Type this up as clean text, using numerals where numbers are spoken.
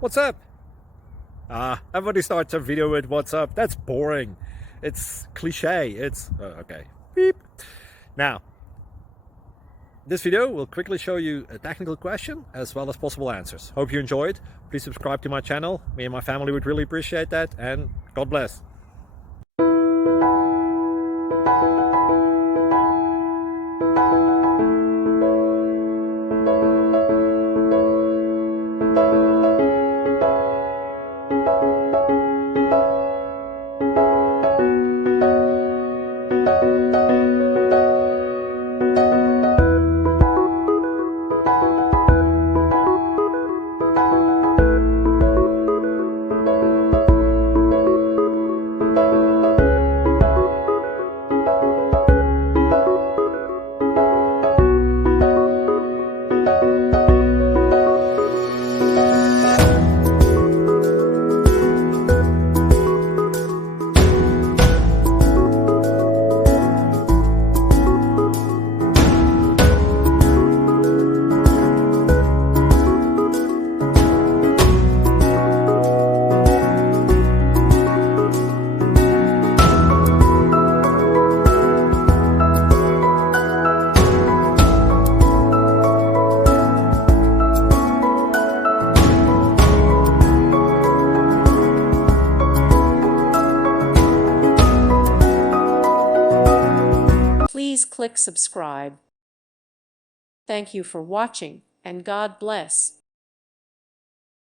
What's up? Everybody starts a video with what's up. That's boring. It's cliche. It's okay. Beep. Now, this video will quickly show you a technical question as well as possible answers. Hope you enjoyed. Please subscribe to my channel. Me and my family would really appreciate that, and God bless. Please click subscribe. Thank you for watching, and God bless.